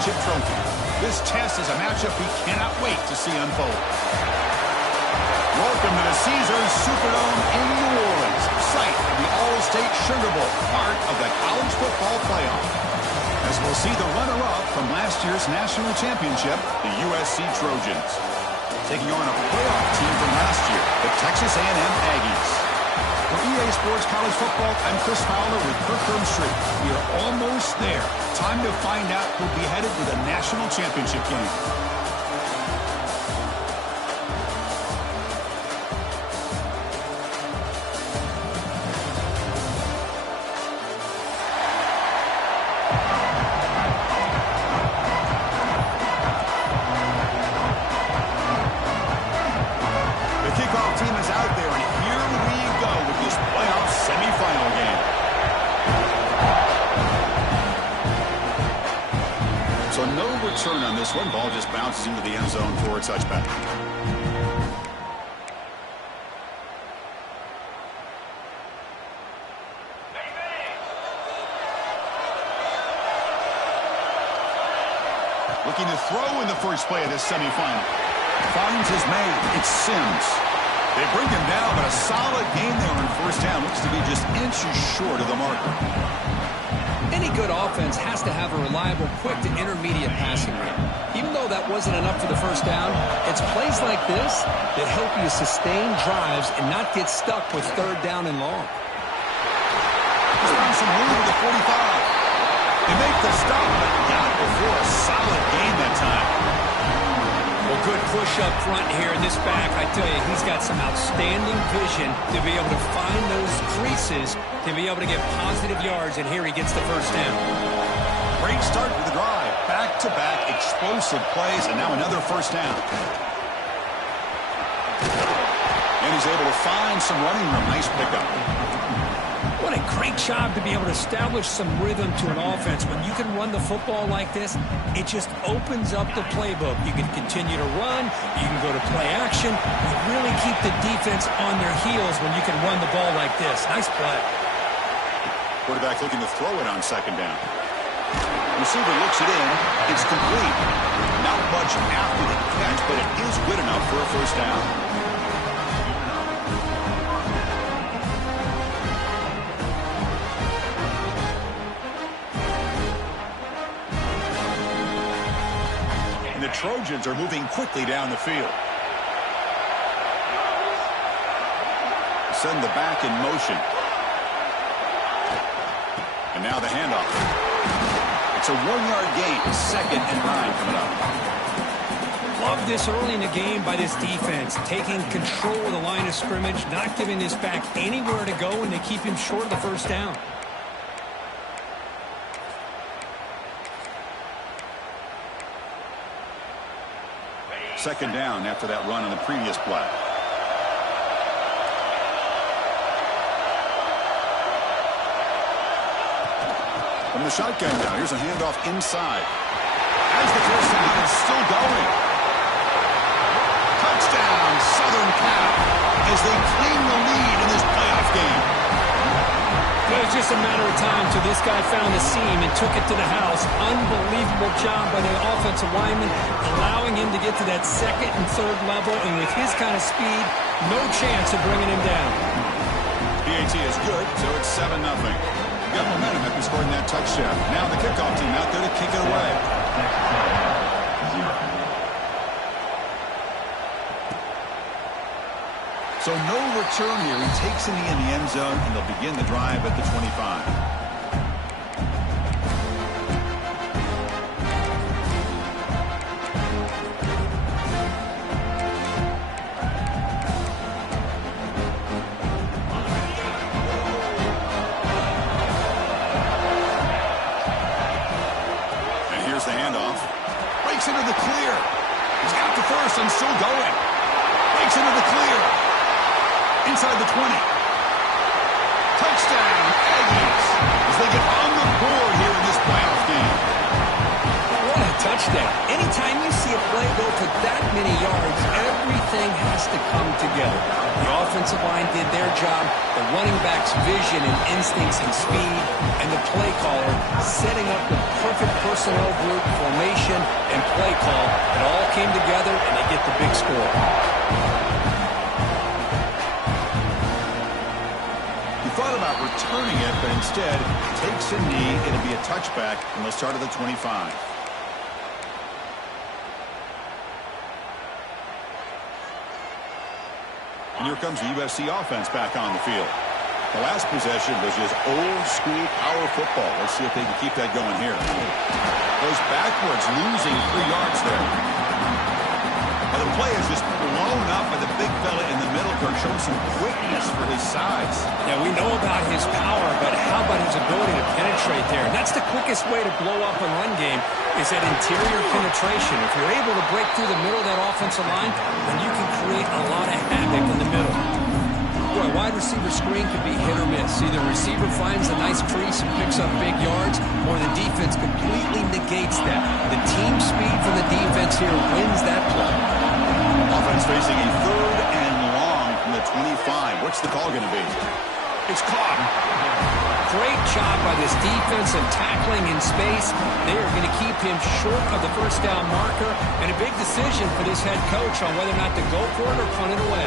championship trophy. This test is a matchup we cannot wait to see unfold. Welcome to the Caesars Superdome in New Orleans, site of the All-State Sugar Bowl, part of the college football playoff. As we'll see the runner-up from last year's national championship, the USC Trojans, taking on a playoff team from last year, the Texas A&M Aggies. For EA Sports College Football, I'm Chris Fowler with Kirk Herbstreit. We are almost there. Time to find out who'll be headed to the national championship game. Turn on this one. Ball just bounces into the end zone for a touchback. Looking to throw in the first play of this semifinal. Finds his man. It's Sims. They bring him down, but a solid game there in first down. Looks to be just inches short of the marker. Any good offense has to have a reliable, quick to intermediate passing game. Even though that wasn't enough for the first down, it's plays like this that help you sustain drives and not get stuck with third down and long. He's found some room to the 45. They make the stop, but not before a solid gain that time. Well, good push up front here in this back. I tell you, he's got some outstanding vision to be able to find those creases, to be able to get positive yards, and here he gets the first down. Great start to the drive. Back-to-back explosive plays, and now another first down. And he's able to find some running room. Nice pickup. What a great job to be able to establish some rhythm to an offense. When you can run the football like this, it just opens up the playbook. You can continue to run. You can go to play action. You really keep the defense on their heels when you can run the ball like this. Nice play. Quarterback looking to throw it on second down. Receiver looks it in. It's complete. Not much after the catch, but it is good enough for a first down. The Trojans are moving quickly down the field. Send the back in motion. And now the handoff. It's a 1-yard gain. 2nd and 9 coming up. Love this early in the game by this defense. Taking control of the line of scrimmage, not giving this back anywhere to go, and they keep him short of the first down. Second down after that run on the previous play. From the shotgun now, here's a handoff inside. As the first down is still going. Touchdown, Southern Cal, as they claim the lead in this playoff game. It was just a matter of time till this guy found the seam and took it to the house. Unbelievable job by the offensive lineman, allowing him to get to that second and third level, and with his kind of speed, no chance of bringing him down. PAT is good, so it's 7-0. Got momentum after scoring that touchdown. Now the kickoff team out there to kick it away. So no return here. He takes it in the end zone, and they'll begin the drive at the 25. And here's the handoff. Breaks into the clear. He's got the first and still going. Breaks into the clear. Inside the 20. Touchdown, Aggies, as they get on the board here in this playoff game. What a touchdown. Anytime you see a play go for that many yards, everything has to come together. The offensive line did their job, the running back's vision and instincts and speed, and the play caller setting up the perfect personnel group, formation, and play call. It all came together, and they get the big score. Thought about returning it, but instead takes a knee. It'll be a touchback, and they'll start at the 25. And here comes the USC offense back on the field. The last possession was just old-school power football. Let's see if they can keep that going here. Goes backwards, losing 3 yards there. Now the play is just blown up by the big fella in the middle. Kirk showing some quickness for his size. Yeah, we know about his power, but how about his ability to penetrate there? And that's the quickest way to blow up a run game is that interior penetration. If you're able to break through the middle of that offensive line, then you can create a lot of havoc in the middle. Boy, a wide receiver screen could be hit or miss. Either receiver finds a nice crease and picks up big yards, or the defense completely negates that. The team speed from the defense here wins that play. Offense facing a 3rd and long from the 25. What's the call going to be? It's caught. Great job by this defense and tackling in space. They are going to keep him short of the first down marker, and a big decision for this head coach on whether or not to go for it or punt it away.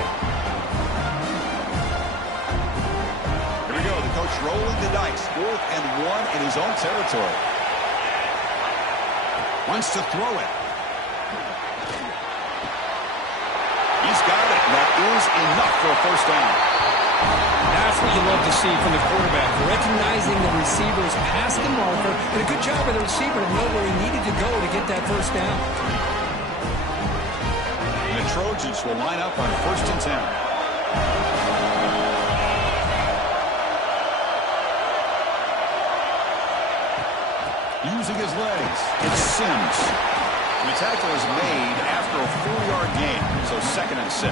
Here we go. The coach rolling the dice. 4th and 1 in his own territory. Wants to throw it. He's got it. That is enough for a first down. That's what you love to see from the quarterback. Recognizing the receiver's past the marker, and a good job of the receiver to know where he needed to go to get that first down. And the Trojans will line up on 1st and 10. Using his legs, it's Sims. And the tackle is made after a 4-yard gain, so 2nd and 6.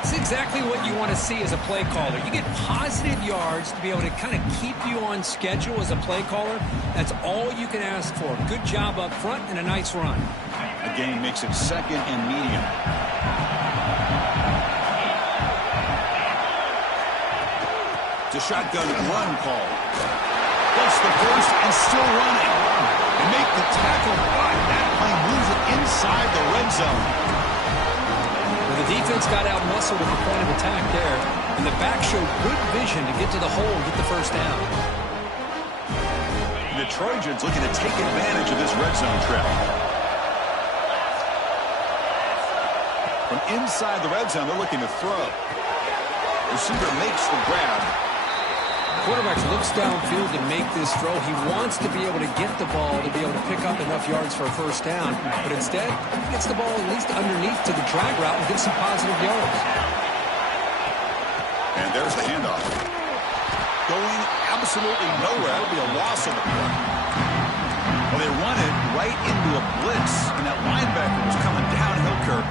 It's exactly what you want to see as a play caller. You get positive yards to be able to kind of keep you on schedule as a play caller. That's all you can ask for. Good job up front and a nice run. The gain makes it 2nd and medium. It's a shotgun run call. That's the first and still running. And make the tackle, but that play moves it inside the red zone. Well, the defense got out-muscled at the point of attack there, and the back showed good vision to get to the hole and get the first down. The Trojans looking to take advantage of this red zone trap. From inside the red zone, they're looking to throw. Receiver makes the grab. Quarterback looks downfield to make this throw. He wants to be able to get the ball to be able to pick up enough yards for a first down, but instead, he gets the ball at least underneath to the drag route and gets some positive yards. And there's the handoff. Going absolutely nowhere. That'll be a loss of the play. Well, they run it right into a blitz, and that linebacker was coming downhill, Kirk.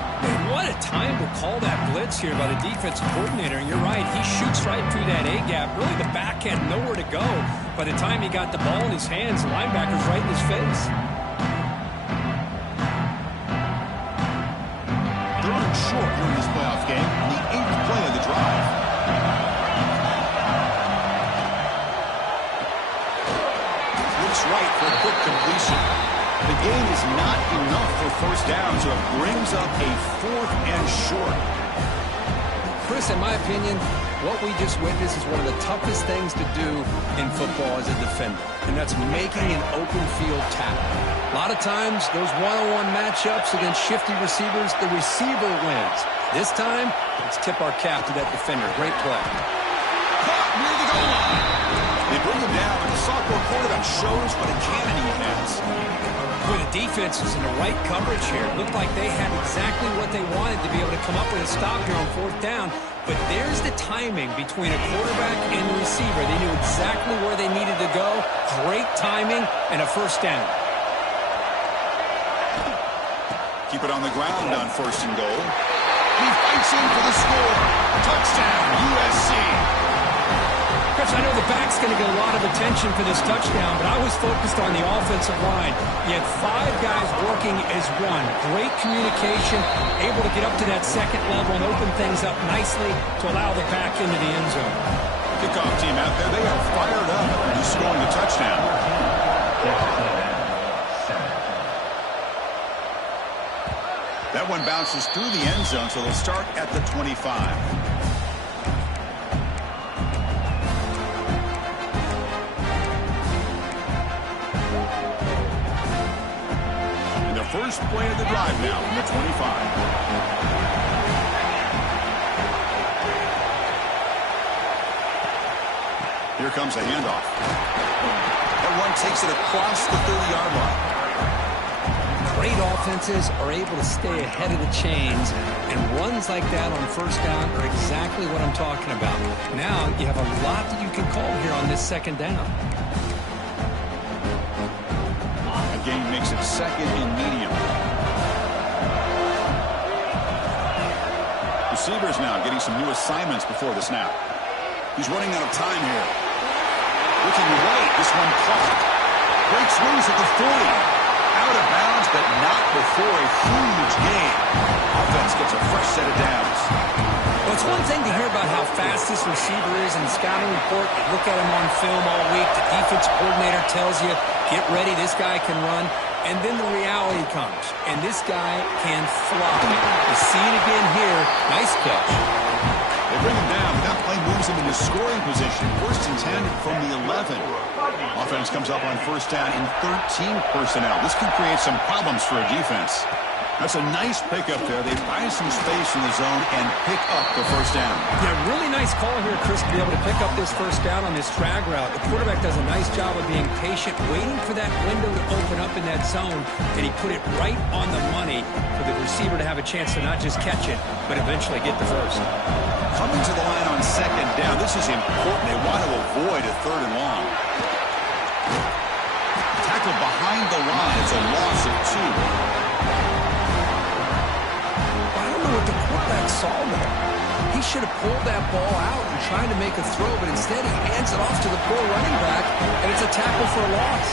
What a time to call that blitz here by the defensive coordinator. And you're right, he shoots right through that A-gap. Really, the back had nowhere to go. By the time he got the ball in his hands, the linebacker's right in his face. 3rd and short during this playoff game. The 8th play of the drive. Looks right for a quick completion. The gain is not enough for first down, so it brings up a 4th and short. Chris, in my opinion, what we just witnessed is one of the toughest things to do in football as a defender, and that's making an open field tackle. A lot of times, those one-on-one matchups against shifty receivers, the receiver wins. This time, let's tip our cap to that defender. Great play. Caught near the goal line. They bring him down, and the sophomore quarterback shows what a cannon he has. Boy, the defense is in the right coverage here. It looked like they had exactly what they wanted to be able to come up with a stop here on 4th down. But there's the timing between a quarterback and the receiver. They knew exactly where they needed to go. Great timing and a first down. Keep it on the ground on 1st and goal. He fights in for the score. Touchdown, USC. Coach, I know the back's going to get a lot of attention for this touchdown, but I was focused on the offensive line. You had 5 guys working as one. Great communication, able to get up to that second level and open things up nicely to allow the back into the end zone. Kickoff team out there, they are fired up. He's scoring a touchdown. That one bounces through the end zone, so they'll start at the 25. First play of the drive now from the 25. Here comes a handoff. That one takes it across the 30-yard line. Great offenses are able to stay ahead of the chains, and runs like that on first down are exactly what I'm talking about. Now you have a lot that you can call here on this second down. Game makes it second and medium. Receivers now getting some new assignments before the snap. He's running out of time here. Looking right, this one caught. Breaks loose at the 40. Out of bounds, but not before a huge gain. Offense gets a fresh set of downs. Well, it's one thing to hear about how fast this receiver is in the scouting report. You look at him on film all week. The defense coordinator tells you, get ready, this guy can run. And then the reality comes, and this guy can fly. You see it again here. Nice catch. They bring him down, but that play moves him into scoring position. First and 10 from the 11. Offense comes up on first down in 13 personnel. This can create some problems for a defense. That's a nice pickup there. They find some space in the zone and pick up the first down. Yeah, really nice call here, Chris, to be able to pick up this first down on this drag route. The quarterback does a nice job of being patient, waiting for that window to open up in that zone, and he put it right on the money for the receiver to have a chance to not just catch it, but eventually get the first. Coming to the line on second down, this is important. They want to avoid a third and long. Tackle behind the line. It's a loss of 2. What the quarterback saw there. He should have pulled that ball out and tried to make a throw, but instead he hands it off to the poor running back, and it's a tackle for a loss.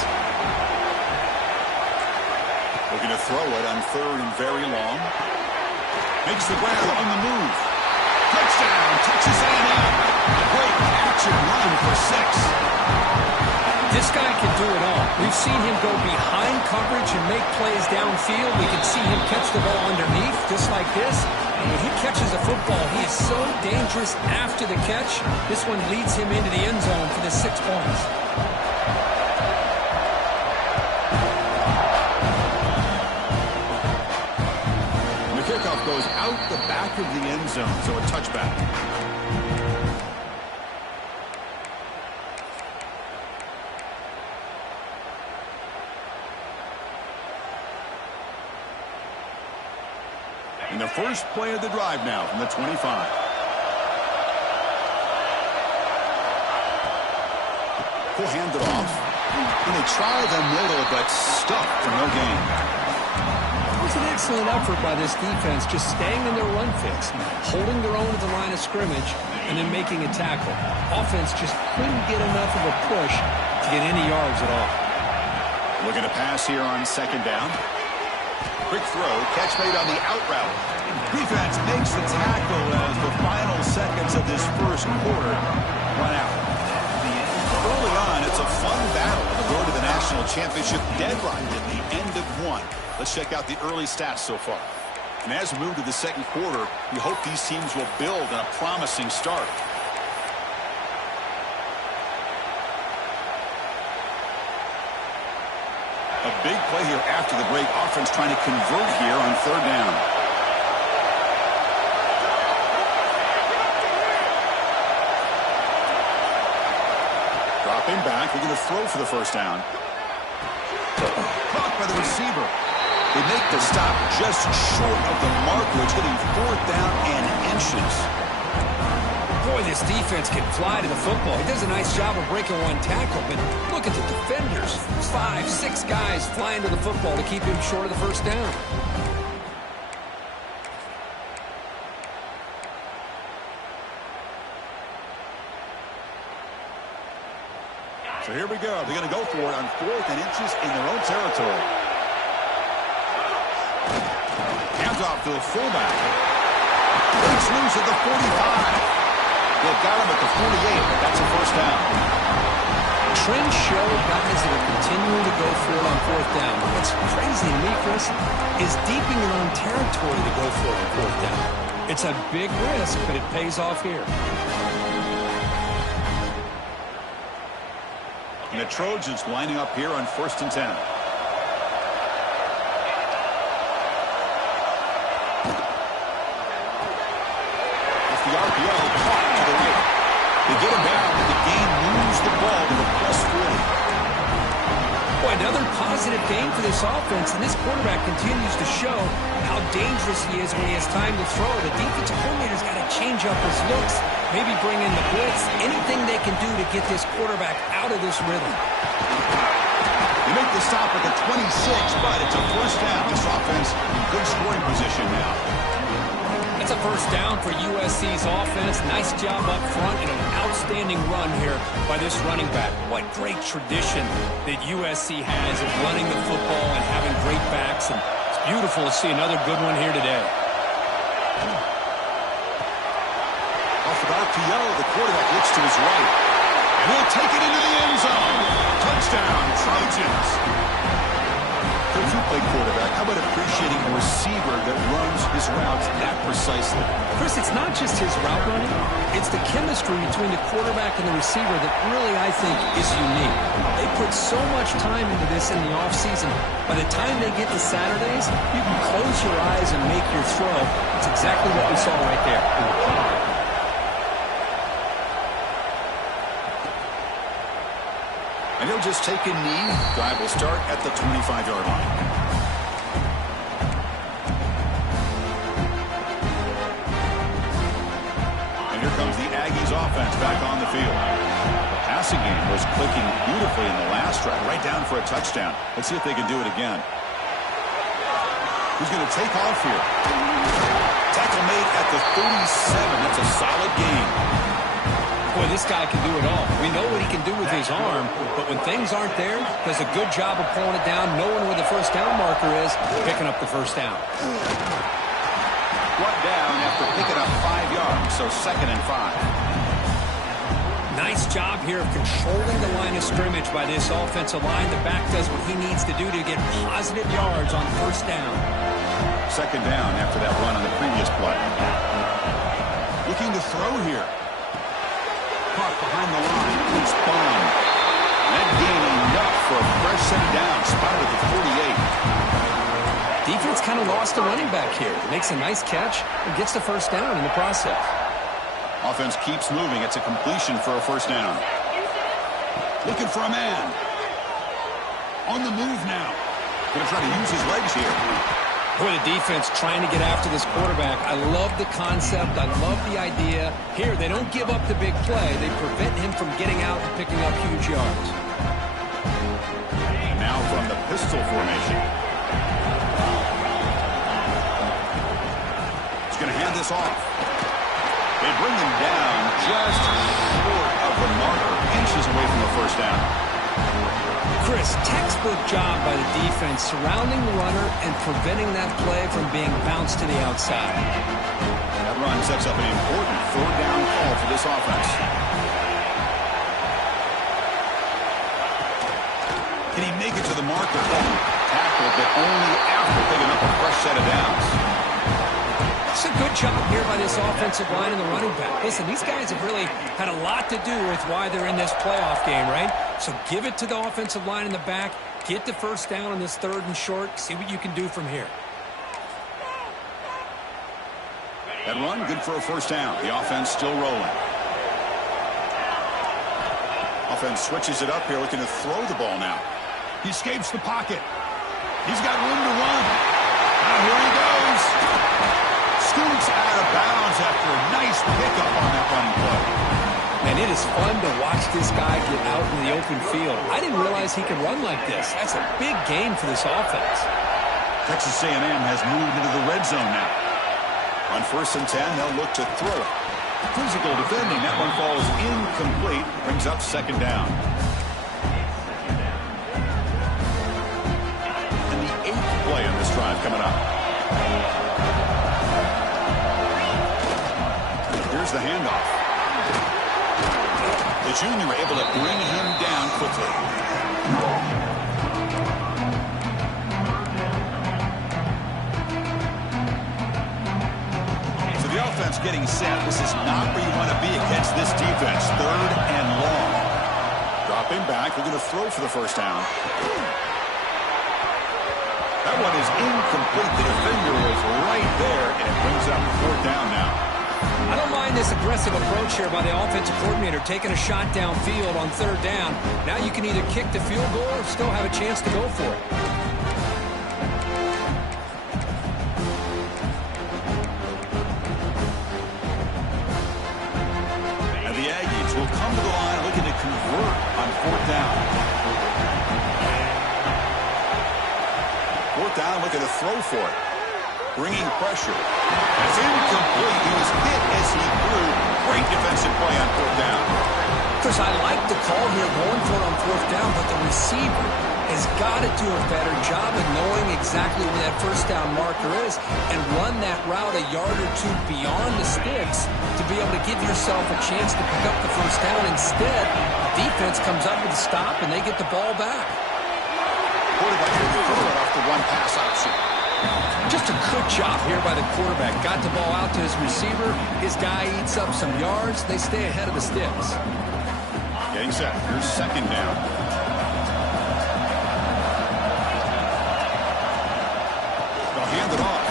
Looking to throw it on third and very long. Makes the grab on the move. Touchdown, Texas A&M. A great catch and run for 6. This guy can do it all. We've seen him go behind coverage and make plays downfield. We can see him catch the ball underneath, just like this. And when he catches the football, he is so dangerous after the catch. This one leads him into the end zone for the 6 points. And the kickoff goes out the back of the end zone, so a touchback. In the first play of the drive now from the 25. He'll hand it off. And they try the middle, but stuffed for no gain. It was an excellent effort by this defense, just staying in their run fix, holding their own at the line of scrimmage, and then making a tackle. Offense just couldn't get enough of a push to get any yards at all. Looking to pass here on second down. Quick throw, catch made on the out route. Defense makes the tackle as the final seconds of this first quarter run out. Early on, it's a fun battle to go to the national championship deadline at the end of 1. Let's check out the early stats so far. And as we move to the second quarter, we hope these teams will build on a promising start. A big play here after the break. Offense trying to convert here on third down. Dropping back. We're going to throw for the first down. Caught by the receiver. They make the stop just short of the marker. It's getting 4th down and inches. Boy, this defense can fly to the football. He does a nice job of breaking one tackle, but look at the defenders. 5, 6 guys flying to the football to keep him short of the first down. So here we go. They're going to go for it on 4th and inches in their own territory. Hands off to the fullback. Breaks loose at the 45. They've got him at the 48. That's a first down. Trends show guys that are continuing to go for it on 4th down. What's crazy to me, Chris, is deep in your own territory to go for it on 4th down. It's a big risk, but it pays off here. And the Trojans lining up here on 1st and 10. It's the RPO caught to the right. They get him down, but the game moves the ball to the +40. Boy, another positive game for this offense, and this quarterback continues to show how dangerous he is when he has time to throw. The defensive coordinator's got to change up his looks, maybe bring in the blitz, anything they can do to get this quarterback out of this rhythm. They make the stop at the 26, but it's a first down. This offense in good scoring position now. That's a first down for USC's offense. Nice job up front and an outstanding run here by this running back. What great tradition that USC has of running the football and having great backs. And it's beautiful to see another good one here today. Off of RPO, the quarterback looks to his right. And he'll take it into the end zone. Touchdown, Trojans. If you play quarterback, how about appreciating a receiver that runs his routes that precisely? Chris, it's not just his route running. It's the chemistry between the quarterback and the receiver that really, I think, is unique. They put so much time into this in the offseason. By the time they get to Saturdays, you can close your eyes and make your throw. It's exactly what we saw right there. And he'll just take a knee. Drive will start at the 25-yard line. And here comes the Aggies offense back on the field. The passing game was clicking beautifully in the last drive, right down for a touchdown. Let's see if they can do it again. Who's going to take off here? Tackle made at the 37. That's a solid game. Boy, this guy can do it all. We know what he can do with his arm, but when things aren't there, does a good job of pulling it down, knowing where the first down marker is, picking up the first down. One down after picking up 5 yards, so 2nd and 5. Nice job here of controlling the line of scrimmage by this offensive line. The back does what he needs to do to get positive yards on first down. 2nd down after that run on the previous play. Looking to throw here. Caught behind the line. It's Bond. That gain enough for a fresh set down. Spotted at the 48. Defense kind of lost a running back here. Makes a nice catch and gets the first down in the process. Offense keeps moving. It's a completion for a first down. Looking for a man. On the move now. Going to try to use his legs here. Boy, the defense trying to get after this quarterback. I love the concept. I love the idea. Here, they don't give up the big play. They prevent him from getting out and picking up huge yards. And now from the pistol formation. He's going to hand this off. They bring him down just short of the marker, inches away from the first down. Chris, textbook job by the defense surrounding the runner and preventing that play from being bounced to the outside. That run sets up an important 3rd down call for this offense. Can he make it to the marker? Tackled, but only after picking up a fresh set of downs. It's a good job here by this offensive line and the running back. Listen, these guys have really had a lot to do with why they're in this playoff game, right? So give it to the offensive line in the back. Get the first down on this 3rd and short. See what you can do from here. That run, good for a first down. The offense still rolling. Offense switches it up here, looking to throw the ball now. He escapes the pocket. He's got room to run. Now here he goes. Scoots out of bounds after a nice pickup on that running play. And it is fun to watch this guy get out in the open field. I didn't realize he could run like this. That's a big game for this offense. Texas A&M has moved into the red zone now. On 1st and 10, they'll look to throw it. Physical defending. That one falls incomplete. Brings up 2nd down. play on this drive coming up. Here's the handoff. The junior able to bring him down quickly. So the offense getting set. This is not where you want to be against this defense. 3rd and long. Dropping back. We're going to throw for the first down. That one is incomplete. The defender is right there, and it brings up 4th down now. I don't mind this aggressive approach here by the offensive coordinator, taking a shot downfield on 3rd down. Now you can either kick the field goal or still have a chance to go for it. And the Aggies will come to the line looking to convert on 4th down. 4th down, looking to throw for it. Bringing pressure. It's incomplete. He was hit as he threw. Great defensive play on 4th down. Chris, I like the call here going for it on 4th down, but the receiver has got to do a better job of knowing exactly where that first down marker is and run that route a yard or two beyond the sticks to be able to give yourself a chance to pick up the first down. Instead, the defense comes up with a stop and they get the ball back. Quarterback here to throw it off the one pass option. Just a good job here by the quarterback. Got the ball out to his receiver. His guy eats up some yards. They stay ahead of the sticks. Getting set. Here's 2nd down. They'll hand it off.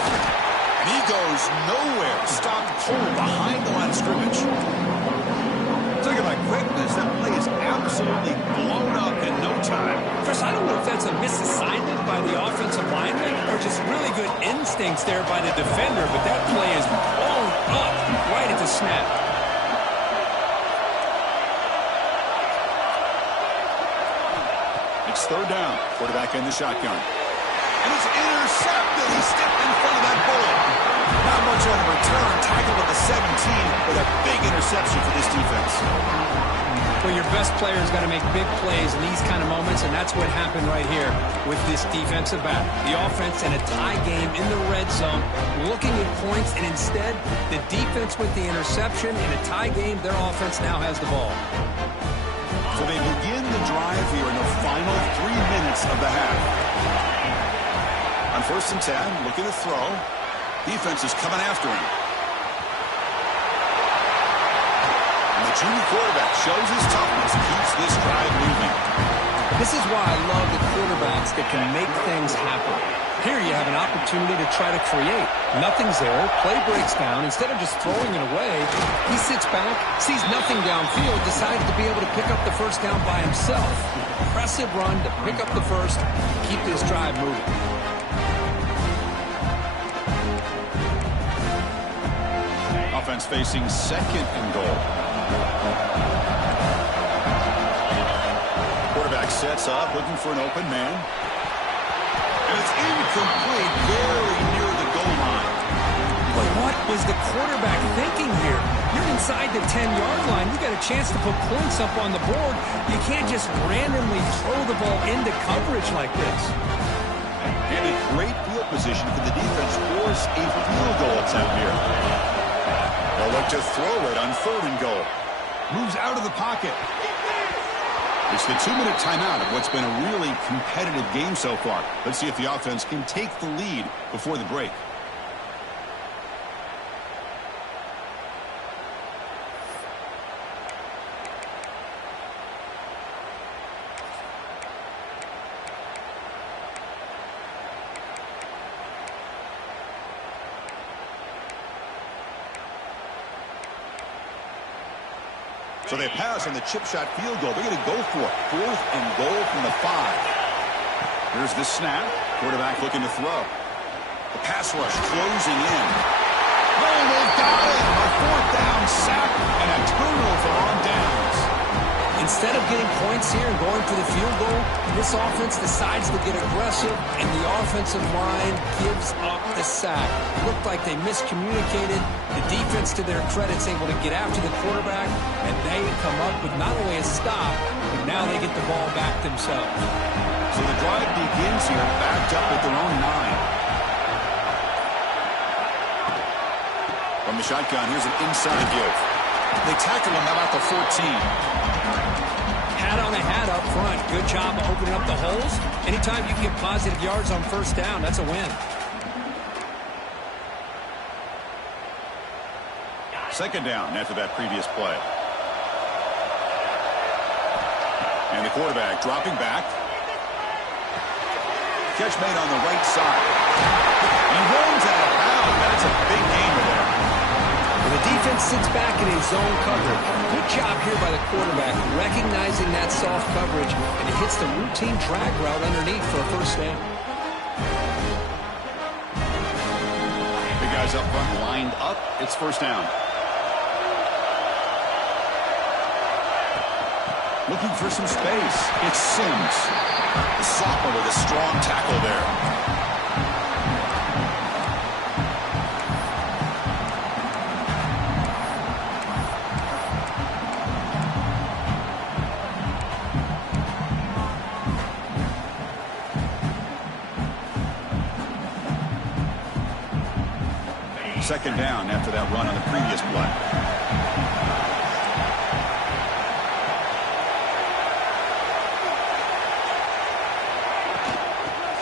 And he goes nowhere. Stopped cold behind the line of scrimmage. Look at my quickness. That play is absolutely blown up in no time. Chris, I don't know if that's a misassignment by the offensive lineman or just really good instincts there by the defender, but that play is blown up right at the snap. It's 3rd down. Quarterback in the shotgun. And it's intercepted. He stepped in front of that bullet. Not much on the return. Tackled at the 17 with a big interception for this defense. Well, your best player is going to make big plays in these kind of moments, and that's what happened right here with this defensive back. The offense in a tie game in the red zone, looking at points, and instead, the defense with the interception. In a tie game, their offense now has the ball. So they begin the drive here in the final 3 minutes of the half. On 1st and 10, looking to throw. Defense is coming after him. And the junior quarterback shows his toughness, keeps this drive moving. This is why I love the quarterbacks that can make things happen. Here you have an opportunity to try to create. Nothing's there. Play breaks down. Instead of just throwing it away, he sits back, sees nothing downfield, decides to be able to pick up the first down by himself. Impressive run to pick up the first, keep this drive moving. Offense facing 2nd and goal. Quarterback sets up, looking for an open man. And it's incomplete, very near the goal line. But what was the quarterback thinking here? You're inside the 10-yard line. You got a chance to put points up on the board. You can't just randomly throw the ball into coverage like this. And a great field position for the defense force a field goal attempt here. They'll look to throw it on 3rd and goal. Moves out of the pocket. It's the 2-minute timeout of what's been a really competitive game so far. Let's see if the offense can take the lead before the break. So they pass on the chip shot field goal. They're going to go for it. 4th and goal from the 5. Here's the snap. Quarterback looking to throw. The pass rush closing in. Oh, they've got it. A 4th down sack and a turnover on downs. Instead of getting points here and going for the field goal, this offense decides to get aggressive, and the offensive line gives up the sack. It looked like they miscommunicated. The defense, to their credit, is able to get after the quarterback, and they come up with not only a stop, but now they get the ball back themselves. So the drive begins here, backed up at their own 9. the shotgun, here's an inside give. They tackle him now at the 14. Hat on a hat up front. Good job of opening up the holes. Anytime you can get positive yards on first down, that's a win. Second down after that previous play. And the quarterback dropping back. Catch made on the right side. He runs out of bounds. That's a big gain there. And the defense sits back in his zone coverage. Good job here by the quarterback, recognizing that soft coverage, and he hits the routine drag route underneath for a first down. Big guys up front lined up. It's first down. Looking for some space. It's Sims. The sophomore with a strong tackle there. Second down after that run on the previous play.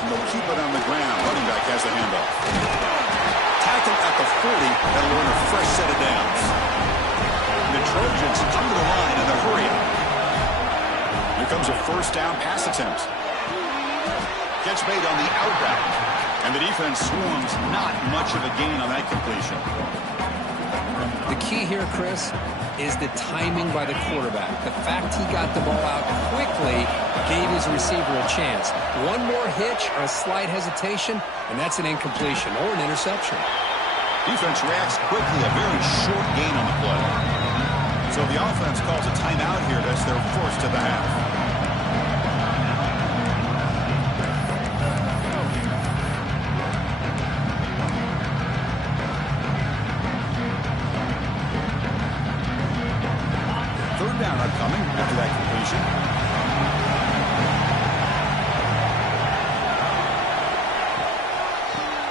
They'll keep it on the ground. Running back has the handoff. Tackle at the 40. That'll earn a fresh set of downs. The Trojans come to the line in the hurry up. Here comes a first down pass attempt. Catch made on the out route. And the defense swarms, not much of a gain on that completion. The key here, Chris, is the timing by the quarterback. The fact he got the ball out quickly gave his receiver a chance. One more hitch or a slight hesitation, and that's an incompletion or an interception. Defense reacts quickly, a very short gain on the play. So the offense calls a timeout here. That's their first of the half. Down upcoming after that completion.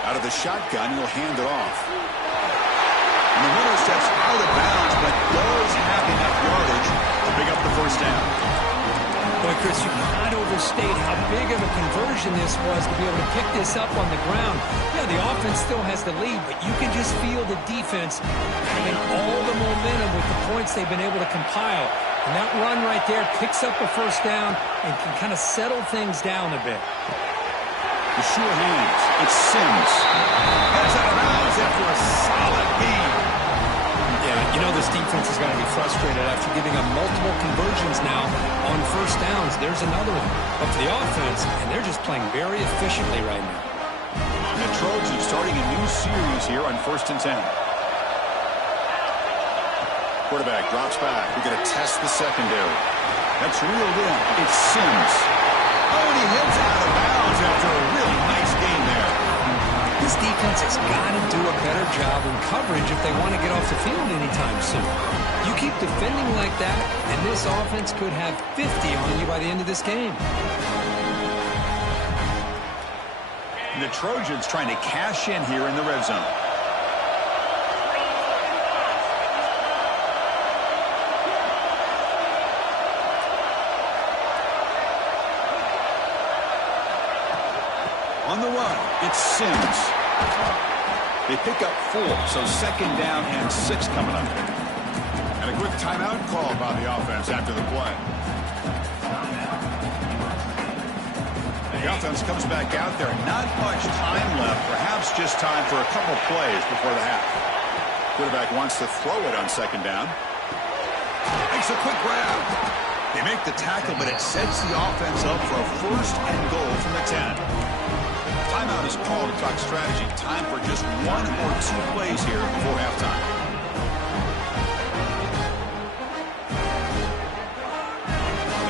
Out of the shotgun, he'll hand it off. And the runner steps out of bounds, but does have enough yardage to pick up the first down. Boy, Chris, you cannot overstate how big of a conversion this was to be able to pick this up on the ground. Yeah, the offense still has the lead, but you can just feel the defense having all the momentum with the points they've been able to compile. And that run right there picks up a first down and can kind of settle things down a bit. The sure hands. It's Sims. Heads out of bounds after a solid beat. Yeah, you know this defense is going to be frustrated after giving up multiple conversions now on first downs. There's another one. But for the offense, and they're just playing very efficiently right now. The Trojans starting a new series here on 1st and 10. Quarterback drops back. We're going to test the secondary. That's reeled in. It's Sims. Oh, and he heads out of bounds after a really nice game there. This defense has got to do a better job in coverage if they want to get off the field anytime soon. You keep defending like that, and this offense could have 50 on you by the end of this game. And the Trojans trying to cash in here in the red zone. On the run, it's Sims. They pick up 4, so second down and 6 coming up. And a quick timeout call by the offense after the play. The offense comes back out there. Not much time left, perhaps just time for a couple plays before the half. Quarterback wants to throw it on second down. Makes a quick grab. They make the tackle, but it sets the offense up for a first and goal from the 10. Timeout is called to talk strategy. Time for just 1 or 2 plays here before halftime.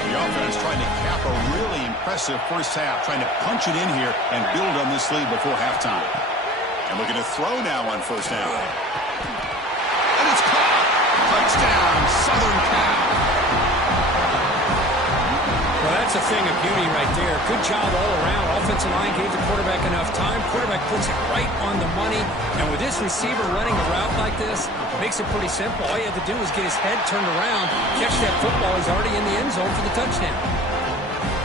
The offense trying to cap a really impressive first half, trying to punch it in here and build on this lead before halftime. And looking to throw now on first down. And it's caught! Touchdown, Southern Cal! Well, that That's a thing of beauty right there. Good job all around. Offensive line gave the quarterback enough time. Quarterback puts it right on the money. And with this receiver running a route like this, it makes it pretty simple. All you have to do is get his head turned around, catch that football. He's already in the end zone for the touchdown.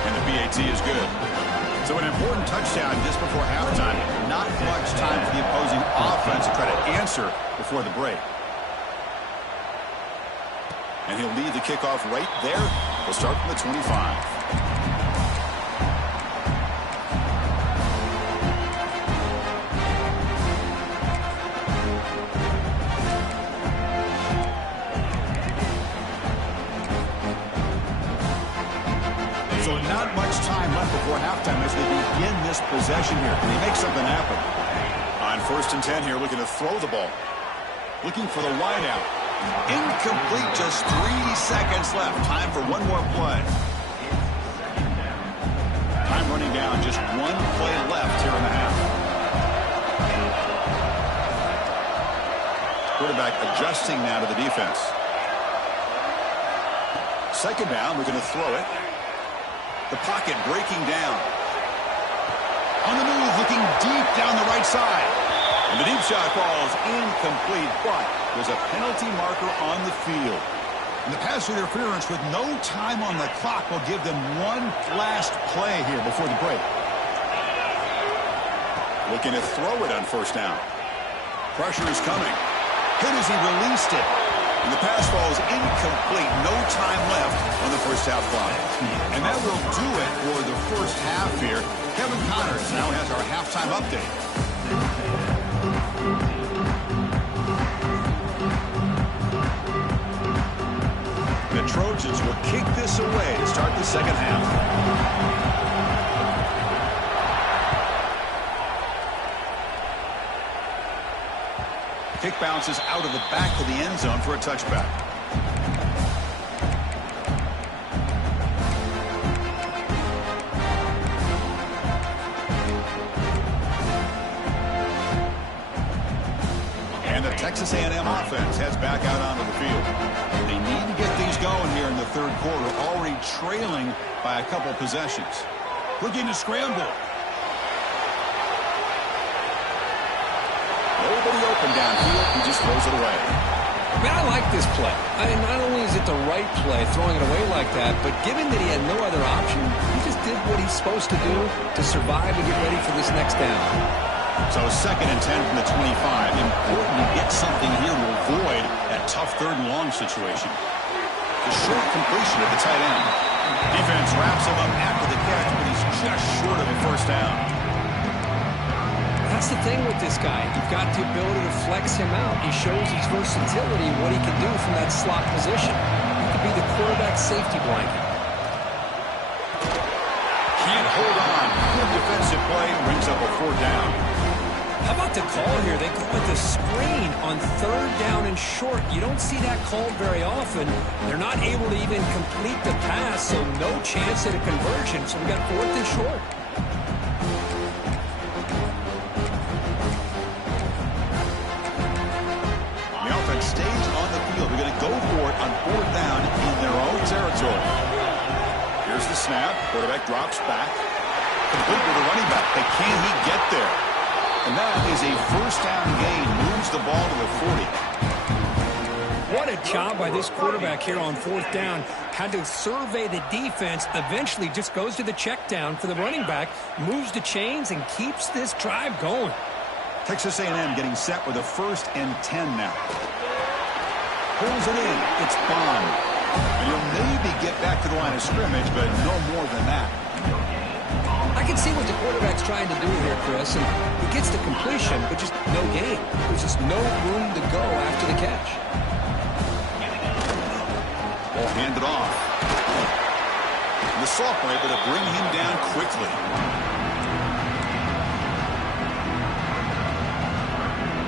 And the PAT is good. So an important touchdown just before halftime. Not much time for the opposing offense to try to answer before the break. And he'll lead the kickoff right there. We'll start from the 25. So not much time left before halftime as they begin this possession here. Can they make something happen? On 1st and 10 here, looking to throw the ball. Looking for the wide out. Incomplete, just 3 seconds left. Time for one more play. Time running down, just one play left here in the half. Quarterback adjusting now to the defense. 2nd down, we're going to throw it. The pocket breaking down. On the move, looking deep down the right side. And the deep shot falls incomplete, but there's a penalty marker on the field. And the pass interference with no time on the clock will give them one last play here before the break. Looking to throw it on 1st down. Pressure is coming. Hit as he released it. And the pass falls incomplete. No time left on the 1st half clock. And that will do it for the 1st half here. Kevin Connors now has our halftime update. The Trojans will kick this away to start the 2nd half. Kick bounces out of the back of the end zone for a touchback. And the Texas A&M offense heads back out onto the field. They need to get things going here in the 3rd quarter, already trailing by a couple possessions. Looking to scramble. Nobody open downfield. He just throws it away. Man, I like this play. Not only is it the right play, throwing it away like that, but given that he had no other option, he just did what he's supposed to do to survive and get ready for this next down. So 2nd and 10 from the 25. Important to get something here to avoid that tough 3rd and long situation. The short completion at the tight end. Defense wraps him up after the catch, but he's just short of a 1st down. That's the thing with this guy. You've got the ability to flex him out. He shows his versatility, what he can do from that slot position. He could be the quarterback safety blanket. Can't hold on. Good defensive play brings up a 4th down. How about the call here? They call it the screen on 3rd down and short. You don't see that called very often. They're not able to even complete the pass, so no chance at a conversion. So we got 4th and short. Stays on the field. They're going to go for it on 4th down in their own territory. Here's the snap. Quarterback drops back. Complete with the running back. But can he get there? And that is a 1st down gain. Moves the ball to the 40. What a job by this quarterback here on 4th down. Had to survey the defense. Eventually just goes to the check down for the running back. Moves the chains and keeps this drive going. Texas A&M getting set with a 1st and 10 now. Pulls it in. It's Bond. And he'll maybe get back to the line of scrimmage, but no more than that. I can see what the quarterback's trying to do here, Chris. And he gets the completion, but just no gain. There's just no room to go after the catch. Ball handed off. And the sophomore able to bring him down quickly.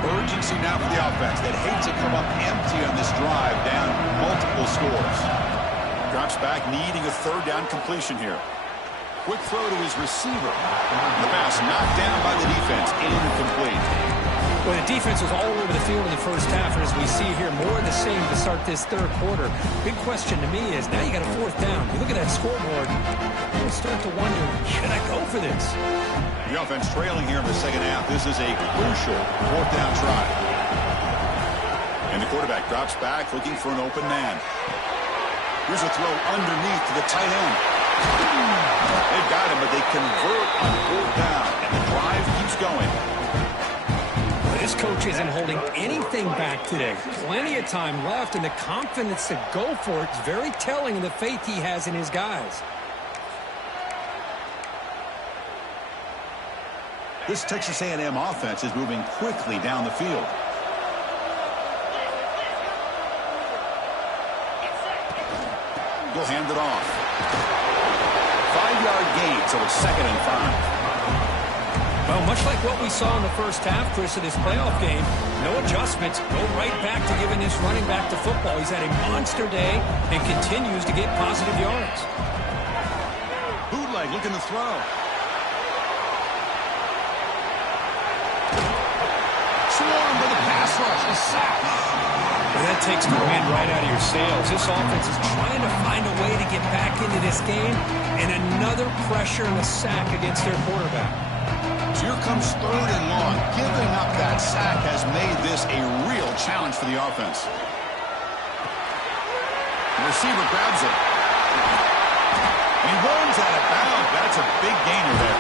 Urgency now for the offense that hates to come up empty on this drive, down multiple scores. Drops back, needing a 3rd down completion here. Quick throw to his receiver. The pass knocked down by the defense. Incomplete. Well, the defense was all over the field in the first half, and as we see here, more of the same to start this third quarter. Big question to me is, now you got a fourth down. You look at that scoreboard, you start to wonder, should I go for this? The offense trailing here in the second half. This is a crucial fourth down try. And the quarterback drops back looking for an open man. Here's a throw underneath to the tight end. They've got him, but they convert on fourth down, and the drive keeps going. This coach isn't holding anything back today. Plenty of time left, and the confidence to go for it is very telling of the faith he has in his guys. This Texas A&M offense is moving quickly down the field. Will hand it off. 5-yard gain, so it's 2nd and 5. Well, much like what we saw in the first half, Chris, of this playoff game, no adjustments. Go right back to giving this running back to football. He's had a monster day and continues to get positive yards. Bootleg looking to throw. Swarm to the pass rush. A sack. Well, that takes the wind right out of your sails. This offense is trying to find a way to get back into this game, and another pressure and a sack against their quarterback. Here comes 3rd and long. Giving up that sack has made this a real challenge for the offense. The receiver grabs it. And he runs out of bounds. That's a big gainer there.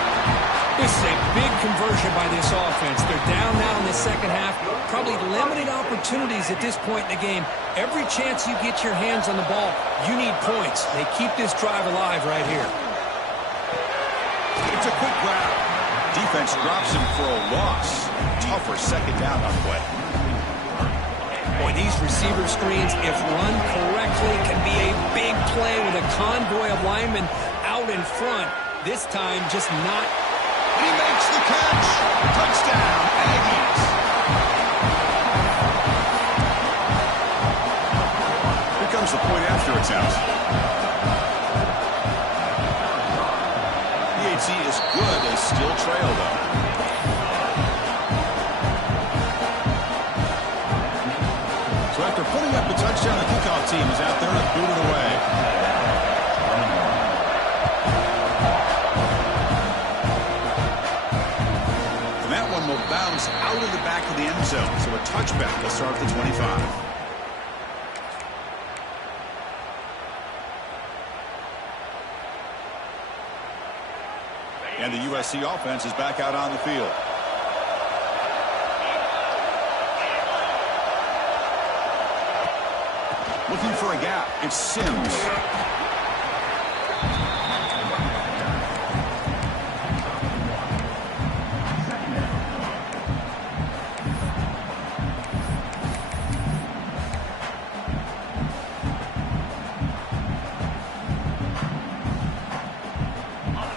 This is a big conversion by this offense. They're down now in the second half. Probably limited opportunities at this point in the game. Every chance you get your hands on the ball, you need points. They keep this drive alive right here. It's a quick grab. Defense drops him for a loss. Tougher second down on play. Boy, these receiver screens, if run correctly, can be a big play with a convoy of linemen out in front. This time, just not. He makes the catch. Touchdown, Aggies. Here comes the point after attempt. PAT is good. They still trail, though. So after putting up the touchdown, the kickoff team is out there to boot it away. Will bounce out of the back of the end zone, so a touchback will start the 25. And the USC offense is back out on the field. Looking for a gap. It's Sims.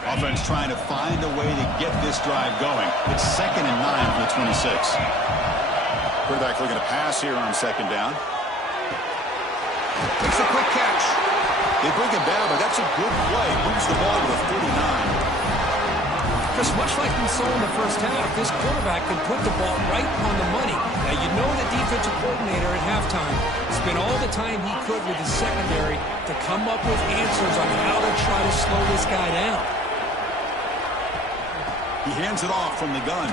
Offense trying to find a way to get this drive going. It's 2nd and 9 from the 26. Quarterback looking to pass here on 2nd down. It's a quick catch. They bring him down, but that's a good play. Moves the ball to the 49. Just much like we saw in the first half, this quarterback can put the ball right on the money. Now, you know the defensive coordinator at halftime spent all the time he could with his secondary to come up with answers on how to try to slow this guy down. He hands it off from the gun.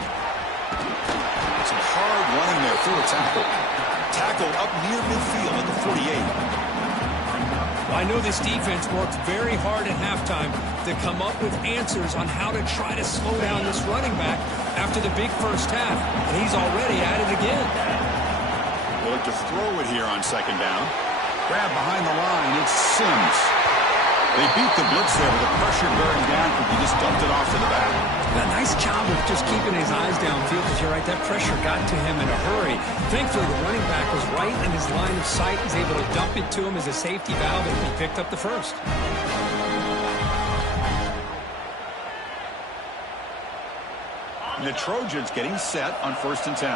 Some hard running there through a tackle. Tackled up near midfield at the 48. I know this defense worked very hard at halftime to come up with answers on how to try to slow down this running back after the big first half. And he's already at it again. They look to throw it here on 2nd down. Grab behind the line. It's Sims. They beat the blitz there with the pressure bearing down, but he just dumped it off to the back. A nice job of just keeping his eyes downfield, because you're right, that pressure got to him in a hurry. Thankfully, the running back was right in his line of sight. He's able to dump it to him as a safety valve, and he picked up the first. And the Trojans getting set on 1st and 10.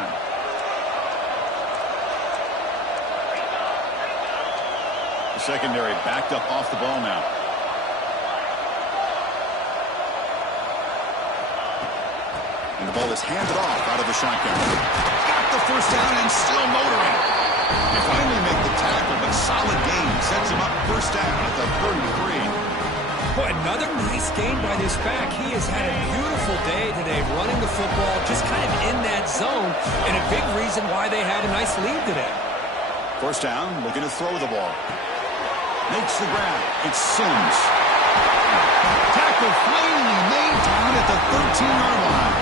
The secondary backed up off the ball now. And the ball is handed off out of the shotgun. Got the first down and still motoring. They finally make the tackle, but solid gain sets him up first down at the 33. Boy, another nice gain by this back. He has had a beautiful day today running the football, just kind of in that zone, and a big reason why they had a nice lead today. First down, looking to throw the ball. Makes the grab. It's Sims. Tackle finally made down at the 13-yard line.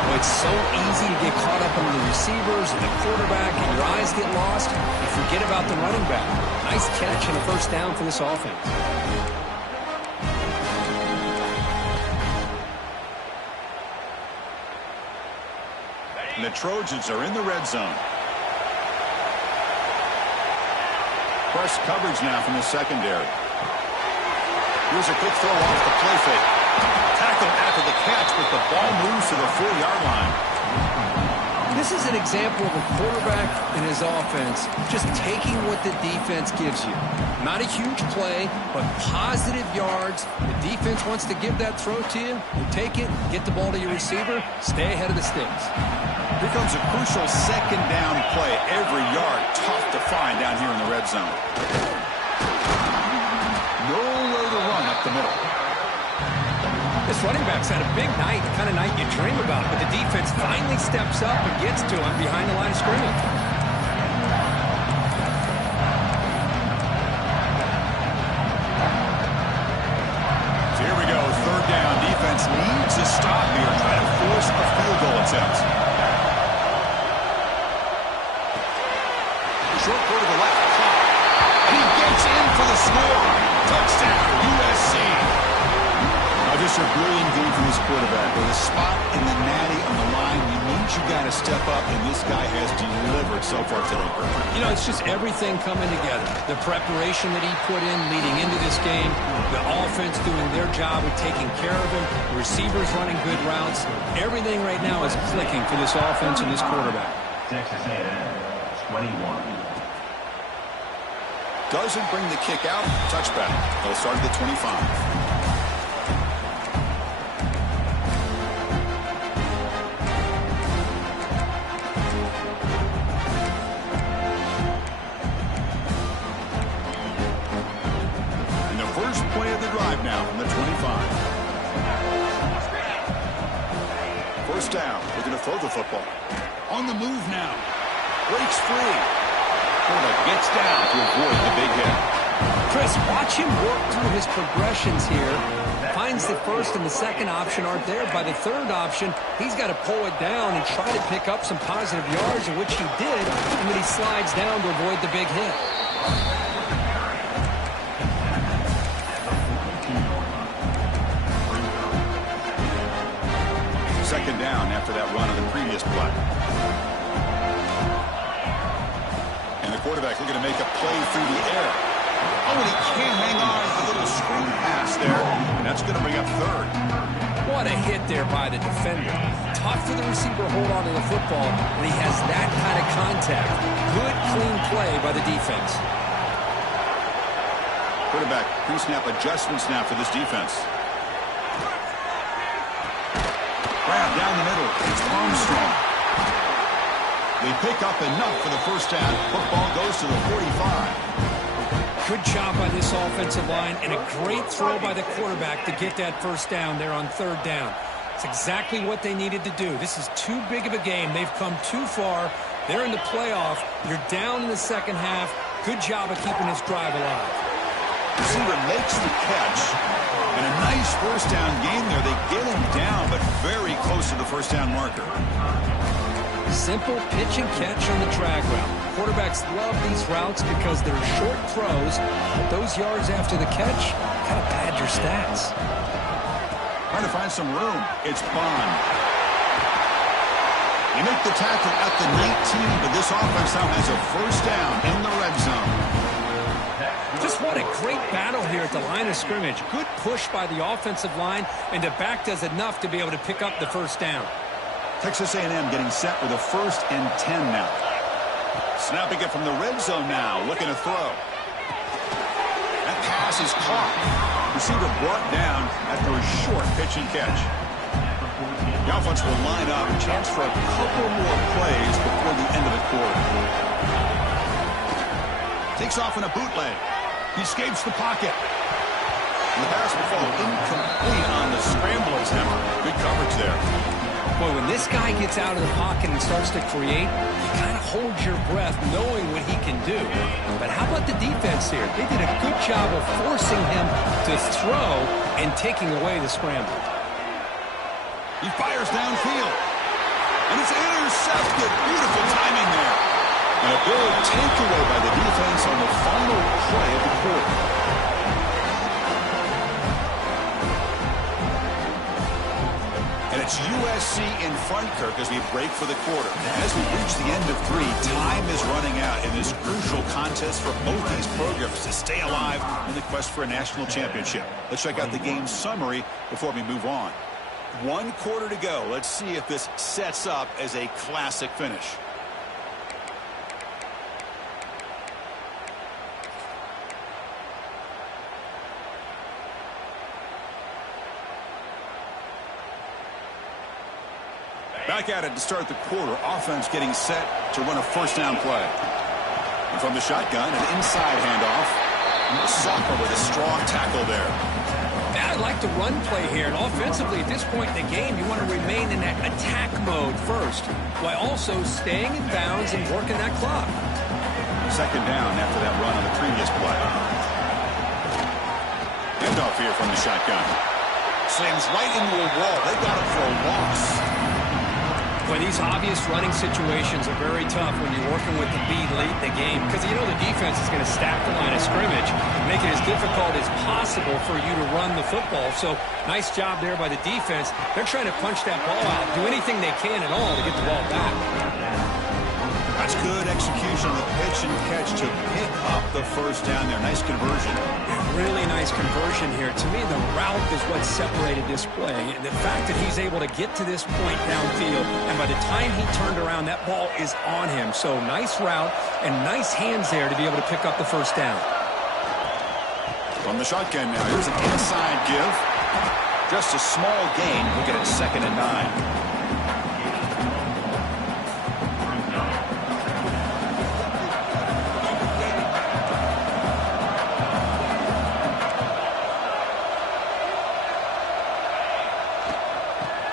Well, it's so easy to get caught up on the receivers and the quarterback, and your eyes get lost. You forget about the running back. Nice catch and a first down for this offense. And the Trojans are in the red zone. Press coverage now from the secondary. Here's a quick throw off the play fake. Tackle after the catch, but the ball moves to the 4-yard line. This is an example of a quarterback and his offense just taking what the defense gives you. Not a huge play, but positive yards. The defense wants to give that throw to you. You take it, get the ball to your receiver, stay ahead of the sticks. Here comes a crucial second down play. Every yard tough to find down here in the red zone. Nowhere to run up the middle. This running back's had a big night, the kind of night you dream about, but the defense finally steps up and gets to him behind the line of scrimmage. So here we go, third down. Defense needs a stop here, trying to force a field goal attempt. Short throw to the left. He gets in for the score. Touchdown, USC. Now just a brilliant game from this quarterback. With a spot in the natty on the line, you need you got to step up, and this guy has delivered so far today. You know, it's just everything coming together. The preparation that he put in leading into this game, the offense doing their job of taking care of him, the receivers running good routes. Everything right now is clicking for this offense and this quarterback. Texas A&M, 21. Doesn't bring the kick out. Touchback. They'll start at the 25. Play of the drive now from the 25. First down. They're going to throw the football. On the move now. Breaks free. Quarterback gets down to avoid the big hit. Chris, watch him work through his progressions here. Finds the first and the second option aren't there. By the third option, he's got to pull it down and try to pick up some positive yards, which he did, and then he slides down to avoid the big hit. Second down after that run on the previous play. And the quarterback looking to make a play through the air. Oh, and he can't hang on. A little screen pass there. And that's going to bring up third. What a hit there by the defender. Tough for the receiver to hold on to the football, and he has that kind of contact. Good, clean play by the defense. Quarterback pre-snap adjustments now for this defense. Grab down the middle. It's Armstrong. They pick up enough for the first down. Football goes to the 45. Good job by this offensive line and a great throw by the quarterback to get that first down there on third down. It's exactly what they needed to do. This is too big of a game. They've come too far. They're in the playoff. You're down in the second half. Good job of keeping this drive alive. Receiver makes the catch. And a nice first down gain there. They get him down, but very close to the first down marker. Simple pitch and catch on the drag route. Quarterbacks love these routes because they're short throws, but those yards after the catch kind of pad your stats. Trying to find some room. It's Bond. They make the tackle at the 19, but this offense now has a first down in the red zone. Just what a great battle here at the line of scrimmage. Good push by the offensive line, and the back does enough to be able to pick up the first down. Texas A&M getting set for the 1st and 10 now. Snapping it from the red zone now, looking to throw. That pass is caught. Receiver brought down after a short pitch and catch. offense will line up. Chance for a couple more plays before the end of the quarter. Takes off in a bootleg. He escapes the pocket. And the pass will fall incomplete on the scramble attempt. Good coverage there. Boy, when this guy gets out of the pocket and starts to create, you kind of hold your breath knowing what he can do. But how about the defense here? They did a good job of forcing him to throw and taking away the scramble. He fires downfield. And it's intercepted. Beautiful timing there. And a big takeaway by the defense on the final play of the quarter. And it's USC in front, Kirk, as we break for the quarter. As we reach the end of 3, time is running out in this crucial contest for both these programs to stay alive in the quest for a national championship. Let's check out the game summary before we move on. 1 quarter to go. Let's see if this sets up as a classic finish. Back at it to start the quarter. Offense getting set to run a first down play. And from the shotgun, an inside handoff. Soccer with a strong tackle there. I like the run play here. And offensively, at this point in the game, you want to remain in that attack mode first, while also staying in bounds and working that clock. Second down after that run on the previous play. Handoff here from the shotgun. Slams right into a wall. They got him for a loss. Well, these obvious running situations are very tough when you're working with the lead late in the game because you know the defense is going to stack the line of scrimmage, make it as difficult as possible for you to run the football. So nice job there by the defense. They're trying to punch that ball out, do anything they can at all to get the ball back. That's good execution on the pitch and catch to pick up the first down there. Nice conversion. Really nice conversion here. To me, the route is what separated this play. And the fact that he's able to get to this point downfield, and by the time he turned around, that ball is on him. So nice route and nice hands there to be able to pick up the first down. From the shotgun now, here's an inside give. Just a small gain. Look at it, 2nd and 9.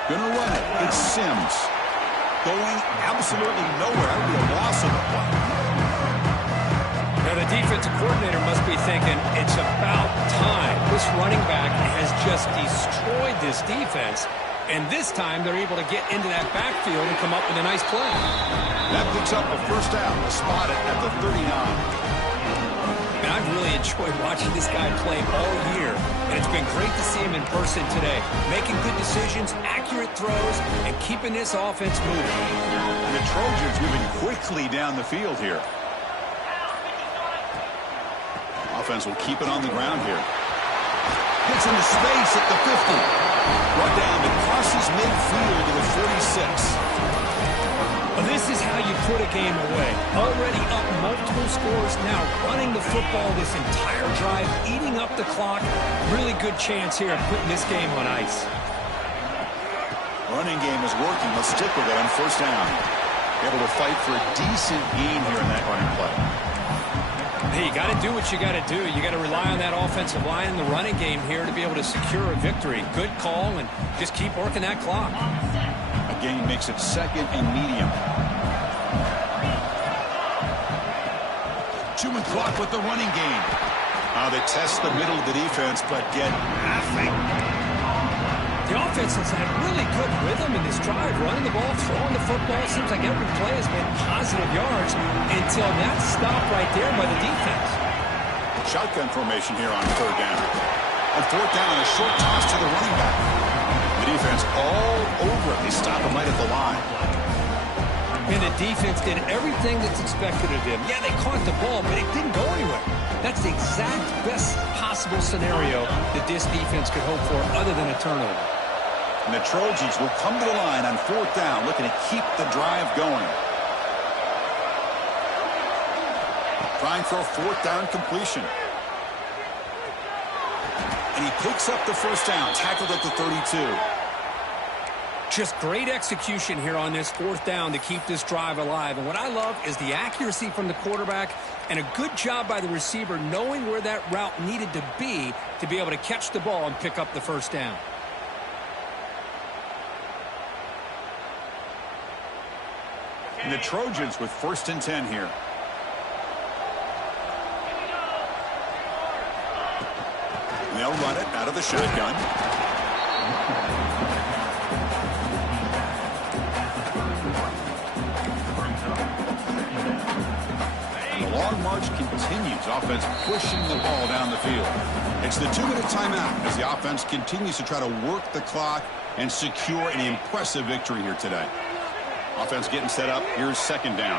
Gonna run it. It's Sims. Going absolutely nowhere. That would be a loss of the play. Now the defensive coordinator must be thinking, it's about time. This running back has just destroyed this defense. And this time they're able to get into that backfield and come up with a nice play. That picks up a first down. Spotted at the 39. And I've really enjoyed watching this guy play all year. And it's been great to see him in person today. Making good decisions, accurate throws, and keeping this offense moving. And the Trojans moving quickly down the field here. Offense will keep it on the ground here. Gets into space at the 50. Brought down and crosses midfield to the 46. Well, this is how you put a game away. Already up multiple scores, now running the football this entire drive, eating up the clock. Really good chance here of putting this game on ice. Running game is working. Let's stick with it on first down. Able to fight for a decent gain here in that running play. Hey, you got to do what you got to do. You got to rely on that offensive line in the running game here to be able to secure a victory. Good call, and just keep working that clock. A gain makes it 2nd and medium. 2-minute clock with the running game. They test the middle of the defense, but get nothing. The offense has had really good rhythm in this drive, running the ball, throwing the football. Seems like every play has been positive yards until that stop right there by the defense. Shotgun formation here on 3rd down. On 4th down, a short toss to the running back. The defense all over it. They stop him right at the line. And the defense did everything that's expected of them. Yeah, they caught the ball, but it didn't go anywhere. That's the exact best possible scenario that this defense could hope for other than a turnover. And the Trojans will come to the line on 4th down, looking to keep the drive going. Trying for a 4th down completion. And he picks up the first down, tackled at the 32. Just great execution here on this fourth down to keep this drive alive. And what I love is the accuracy from the quarterback and a good job by the receiver knowing where that route needed to be able to catch the ball and pick up the first down. And the Trojans with 1st and 10 here. And they'll run it out of the shotgun. And the long march continues. Offense pushing the ball down the field. It's the 2-minute timeout as the offense continues to try to work the clock and secure an impressive victory here today. Offense getting set up. Here's 2nd down.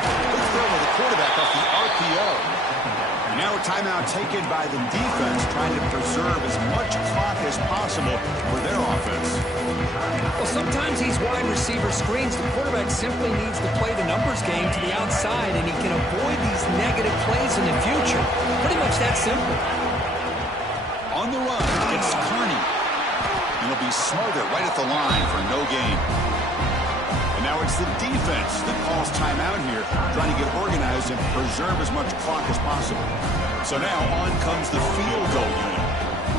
Good throw to the quarterback off the RPO. And now a timeout taken by the defense, trying to preserve as much clock as possible for their offense. Well, sometimes these wide receiver screens, the quarterback simply needs to play the numbers game to the outside, and he can avoid these negative plays in the future. Pretty much that simple. On the run, it's Carney. And he'll be smothered right at the line for no gain. And now it's the defense that calls timeout here, trying to get organized and preserve as much clock as possible. So now on comes the field goal unit.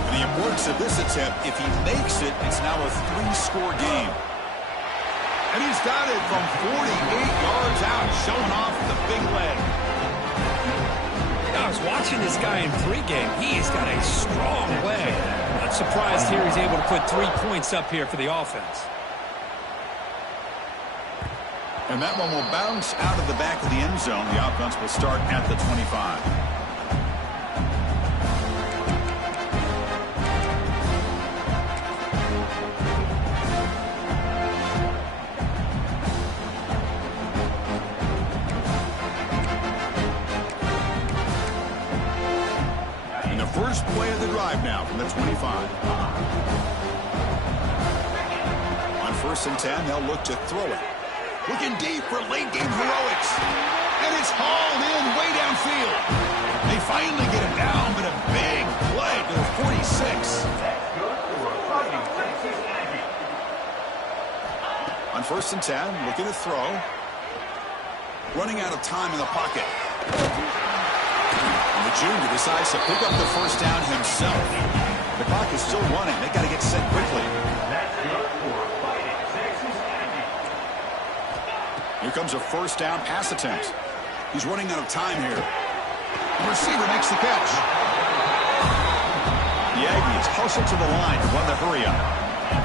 And the importance of this attempt, if he makes it, it's now a 3-score game. And he's got it from 48 yards out, showing off the big leg. I was watching this guy in pregame. He's got a strong leg. Not surprised here he's able to put 3 points up here for the offense. And that one will bounce out of the back of the end zone. The offense will start at the 25. First play of the drive now from the 25. On 1st and 10, they'll look to throw it. Looking deep for late-game heroics. And it's hauled in way downfield. They finally get him down, but a big play to the 46. On 1st and 10, looking to throw. Running out of time in the pocket. The junior decides to pick up the first down himself. The clock is still running. They got to get set quickly. Here comes a first down pass attempt. He's running out of time here. The receiver makes the catch. The Aggies hustle to the line to run the hurry up.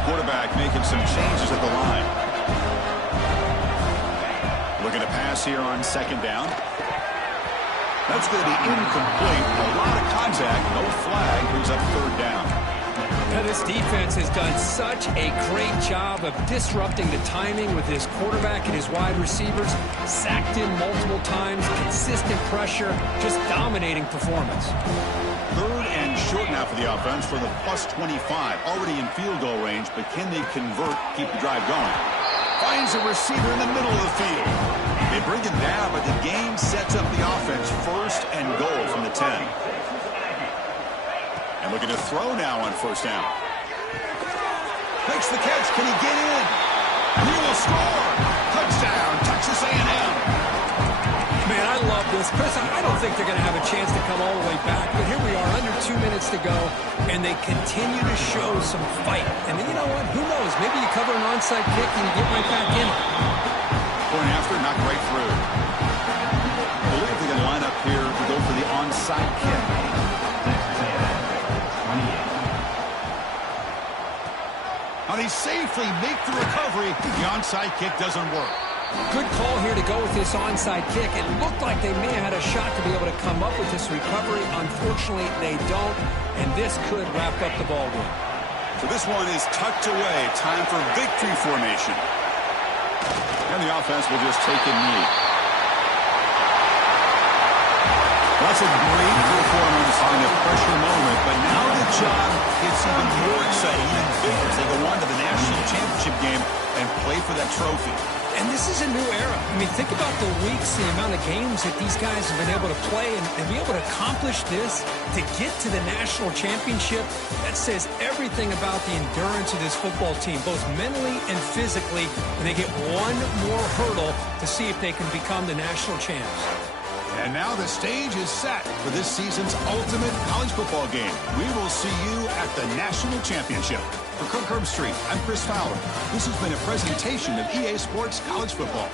Quarterback making some changes at the line. Looking to pass here on 2nd down. That's going to be incomplete. A lot of contact. No flag. Brings up 3rd down. Now, this defense has done such a great job of disrupting the timing with his quarterback and his wide receivers. Sacked in multiple times. Consistent pressure. Just dominating performance. 3rd and short now for the offense for the +25. Already in field goal range, but can they convert, keep the drive going? Finds a receiver in the middle of the field. They bring him down, but the game sets up the offense 1st and goal from the 10. And looking to throw now on 1st down. Makes the catch. Can he get in? He will score. Touchdown, Texas A&M. Man, I love this. Chris, I don't think they're going to have a chance to come all the way back, but here we are, under 2 minutes to go, and they continue to show some fight. And then, you know what? Who knows? Maybe you cover an onside kick and you get right back in it. Going after, knocked right through. I believe they're going to line up here to go for the onside kick. How they safely make the recovery. The onside kick doesn't work. Good call here to go with this onside kick. It looked like they may have had a shot to be able to come up with this recovery. Unfortunately, they don't, and this could wrap up the ball game. So this one is tucked away. Time for victory formation. And the offense will just take a knee. That's a great performance on a pressure moment, but now the job gets even more exciting, even bigger as they go on to the national championship game and play for that trophy. And this is a new era. I mean, think about the weeks, the amount of games that these guys have been able to play and be able to accomplish this, to get to the national championship. That says everything about the endurance of this football team, both mentally and physically. And they get one more hurdle to see if they can become the national champs. And now the stage is set for this season's ultimate college football game. We will see you at the national championship. For Kirk Herbstreit, I'm Chris Fowler. This has been a presentation of EA Sports College Football.